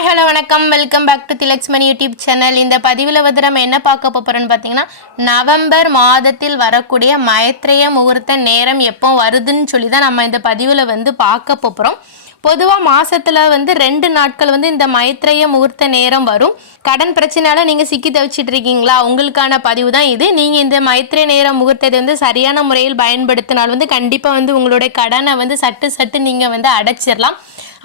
Hi hello வணக்கம், welcome back to Thilaksmani YouTube channel. இந்த பதிவில் வந்து நம்ம என்ன பார்க்க போகிறோன்னு பார்த்தீங்கன்னா, நவம்பர் மாதத்தில் வரக்கூடிய மைத்ரேய முகூர்த்த நேரம் எப்போ வருதுன்னு சொல்லி தான் நம்ம இந்த பதிவில் வந்து பார்க்க போகிறோம். பொதுவாக மாதத்தில் வந்து 2 நாட்கள் வந்து இந்த மைத்ரேய முகூர்த்த நேரம் வரும். கடன் பிரச்சனையால் நீங்கள் சிக்கி தவிச்சிட்டு இருக்கீங்களா, உங்களுக்கான பதிவு தான் இது. நீங்கள் இந்த மைத்ரேய நேர முகூர்த்தத்தை வந்து சரியான முறையில் பயன்படுத்தினால் வந்து கண்டிப்பாக வந்து உங்களுடைய கடனை வந்து சட்டு நீங்கள் வந்து அடைச்சிடலாம்.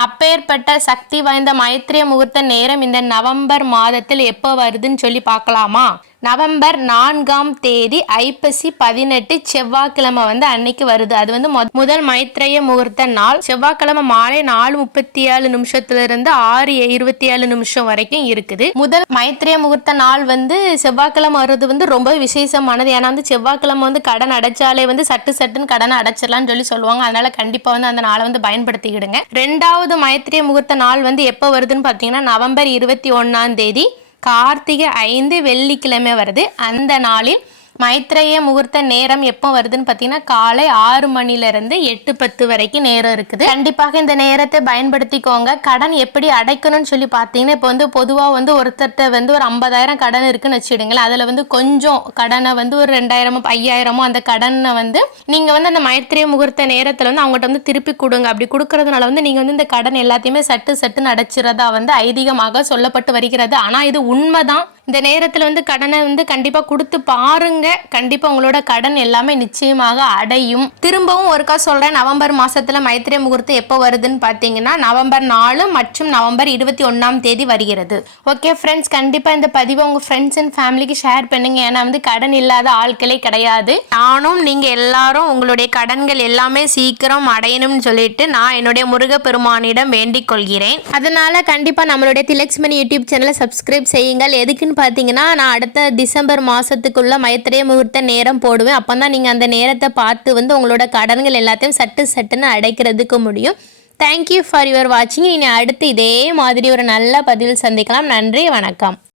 அப்பேற்பட்ட சக்தி வாய்ந்த மைத்ரேய முகூர்த்த நேரம் இந்த நவம்பர் மாதத்தில் எப்போ வருதுன்னு சொல்லி பார்க்கலாமா? நவம்பர் 4ஆம் தேதி ஐப்பசி 18 செவ்வாய்க்கிழமை வந்து அன்னைக்கு வருது. அது வந்து முதல் மைத்ரேய முகூர்த்த நாள். செவ்வாய்க்கிழமை மாலை 4:37 6:27 வரைக்கும் இருக்குது. முதல் மைத்ரேய முகூர்த்த நாள் வந்து செவ்வாய்க்கிழமை வருது வந்து ரொம்ப விசேஷமானது. ஏன்னா வந்து செவ்வாய்க்கிழமை வந்து கடன் அடைச்சாலே வந்து சட்டுன்னு கடனை அடைச்சிடலாம்னு சொல்லி சொல்லுவாங்க. அதனால கண்டிப்பா வந்து அந்த நாளை வந்து பயன்படுத்திக்கிடுங்க. 2வது மைத்ரேய முகூர்த்த நாள் வந்து எப்போ வருதுன்னு பார்த்தீங்கன்னா, நவம்பர் 21ஆம் தேதி கார்த்திகை 5 வெள்ளிக்கிழமை வருது. அந்த நாளில் மைத்ரேய முகூர்த்த நேரம் எப்போ வருதுன்னு பார்த்தீங்கன்னா, காலை 6 மணிலேருந்து 8:10 வரைக்கும் நேரம் இருக்குது. கண்டிப்பாக இந்த நேரத்தை பயன்படுத்திக்கோங்க. கடன் எப்படி அடைக்கணும்னு சொல்லி பார்த்தீங்கன்னா, இப்போ வந்து பொதுவாக வந்து ஒருத்தர்கிட்ட வந்து ஒரு 50,000 கடன் இருக்குன்னு வச்சுடுங்களேன். அதில் வந்து கொஞ்சம் கடனை வந்து ஒரு 2,000 5,000 அந்த கடனை வந்து நீங்கள் வந்து அந்த மைத்ரேய முகூர்த்த நேரத்தில் வந்து அவங்ககிட்ட வந்து திருப்பி கொடுங்க. அப்படி கொடுக்கறதுனால வந்து நீங்கள் வந்து இந்த கடன் எல்லாத்தையுமே சட்டுன்னு அடைச்சிறதா வந்து ஐதீகமாக சொல்லப்பட்டு வருகிறது. ஆனால் இது உண்மைதான். இந்த நேரத்தில் வந்து கடனை வந்து கண்டிப்பாக கொடுத்து பாருங்க. கண்டிப்பாக உங்களோட கடன் எல்லாமே நிச்சயமாக அடையும். திரும்பவும் ஒருக்கா சொல்கிறேன், நவம்பர் மாதத்தில் மைத்ரேய முகூர்த்தம் எப்போ வருதுன்னு பார்த்தீங்கன்னா, நவம்பர் 4 மற்றும் நவம்பர் 21ஆம் தேதி வருகிறது. ஓகே ஃப்ரெண்ட்ஸ், கண்டிப்பாக இந்த பதிவை உங்கள் ஃப்ரெண்ட்ஸ் அண்ட் ஃபேமிலிக்கு ஷேர் பண்ணுங்க. ஏன்னா வந்து கடன் இல்லாத ஆட்களே கிடையாது. நானும் நீங்கள் எல்லாரும் உங்களுடைய கடன்கள் எல்லாமே சீக்கிரம் அடையணும்னு சொல்லிட்டு நான் என்னுடைய முருகப்பெருமானிடம் வேண்டிக் கொள்கிறேன். அதனால கண்டிப்பாக நம்மளுடைய திலக்ஸ்மணி யூடியூப் சேனலை சப்ஸ்கிரைப் செய்யுங்கள். எதுக்குன்னு பார்த்தீங்கன்னா, நான் அடுத்த டிசம்பர் மாதத்துக்குள்ள மைத்ரேய முகூர்த்த நேரம் போடுவேன். அப்போ தான் நீங்கள் அந்த நேரத்தை பார்த்து வந்து உங்களோட கடன்கள் எல்லாத்தையும் சட்டுன்னு அடைக்கிறதுக்கு முடியும். தேங்க்யூ ஃபார் யுவர் வாட்சிங். இனி அடுத்து இதே மாதிரி ஒரு நல்ல பதிவில் சந்திக்கலாம். நன்றி, வணக்கம்.